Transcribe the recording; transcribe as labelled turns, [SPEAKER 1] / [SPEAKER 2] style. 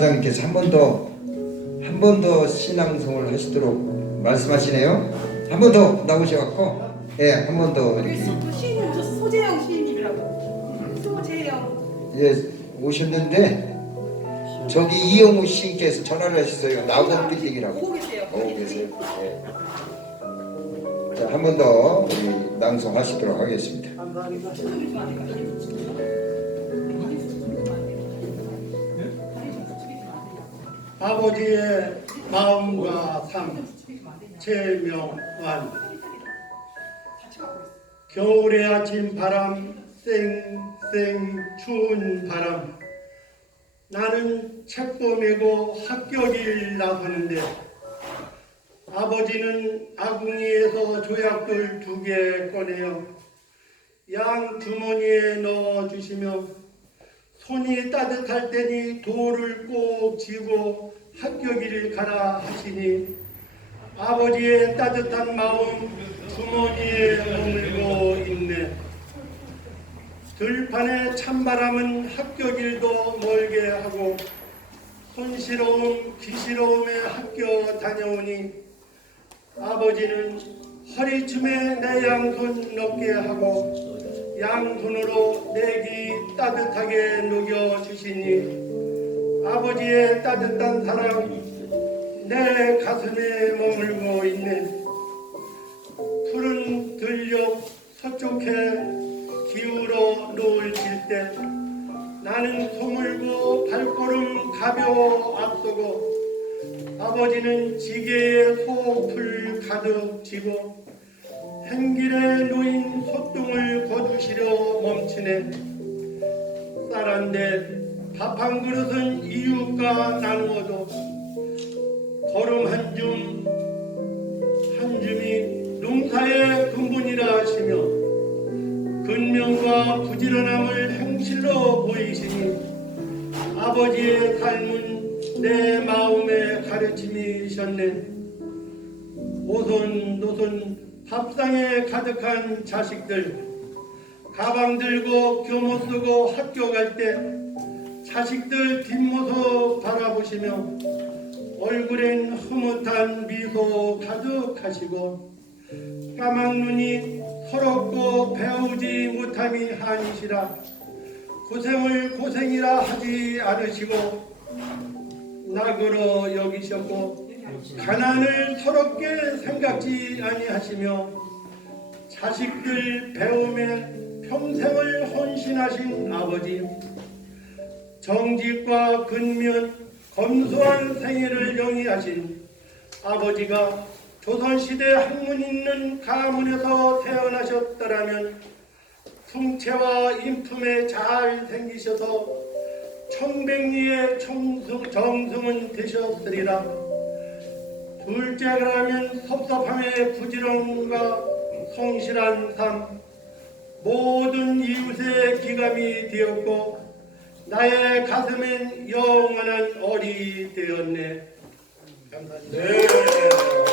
[SPEAKER 1] 사장님께서 한 번 더 한 번 더 신앙송을 하시도록 말씀하시네요. 한 번 더 나오셔갖고 예, 한 번 더
[SPEAKER 2] 여기 소- 그 시인님 오셨어. 소재영 시인님이라고. 소재영.
[SPEAKER 1] 예, 오셨는데 저기 이영우 시인께서 전화를 하셨어요. 나고 빌딩이라고.
[SPEAKER 2] 오고 계세요.
[SPEAKER 1] 오고 계세요. 예. 자, 한 번 더 우리 낭송하시도록 하겠습니다.
[SPEAKER 3] 아버지의 마음과 삶 최명환 겨울의 아침 바람 쌩쌩 추운 바람. 나는 책도 메고 합격일 나서는데 아버지는 아궁이에서 조약돌 두 개 꺼내어 양 주머니에 넣어 주시며 손이 따뜻할 때니 돌을 꼭 쥐고 학교 길을 가라 하시니 아버지의 따뜻한 마음 주머니에 머물고 있네. 들판의 찬바람은 학교 길도 멀게 하고 손시러움 귀시러움에 학교 다녀오니 아버지는 허리춤에 내 양손 넣게 하고 양손으로 내기 따뜻하게 녹여 주시니 아버지의 따뜻한 사랑 내 가슴에 머물고 있네 푸른 들녘 서쪽에 기울어 노을 질 때 나는 소물고 발걸음 가벼워 앞서고 아버지는 지게에 소풀 가득 지고 행길에 놓인 소똥을 거두시려 멈추네. 쌀한데 밥 한 그릇은 이웃과 나누어도 걸음 한 줌 한 줌이 농사의 근본이라 하시며 근면과 부지런함을 행실로 보이시니 아버지의 삶은 내 마음의 가르침이셨네. 오손 노손 밥상에 가득한 자식들 가방 들고 교모 쓰고 학교 갈 때 자식들 뒷모습 바라보시며 얼굴엔 흐뭇한 미소 가득하시고 까만 눈이 서럽고 배우지 못함이 한이시라 고생을 고생이라 하지 않으시고 낙으로 여기셨고 가난을 서럽게 생각지 아니하시며 자식들 배움에 평생을 헌신하신 아버지 정직과 근면 검소한 생애를 영위하신 아버지가 조선시대 학문 있는 가문에서 태어나셨더라면 풍채와 인품에 잘 생기셔서 청백리의 정승은 되셨으리라 둘째라면 섭섭함의 부지런과 성실한 삶 모든 이웃의 기감이 되었고 나의 가슴엔 영원한 어리 되었네 감사합니다.
[SPEAKER 1] 네.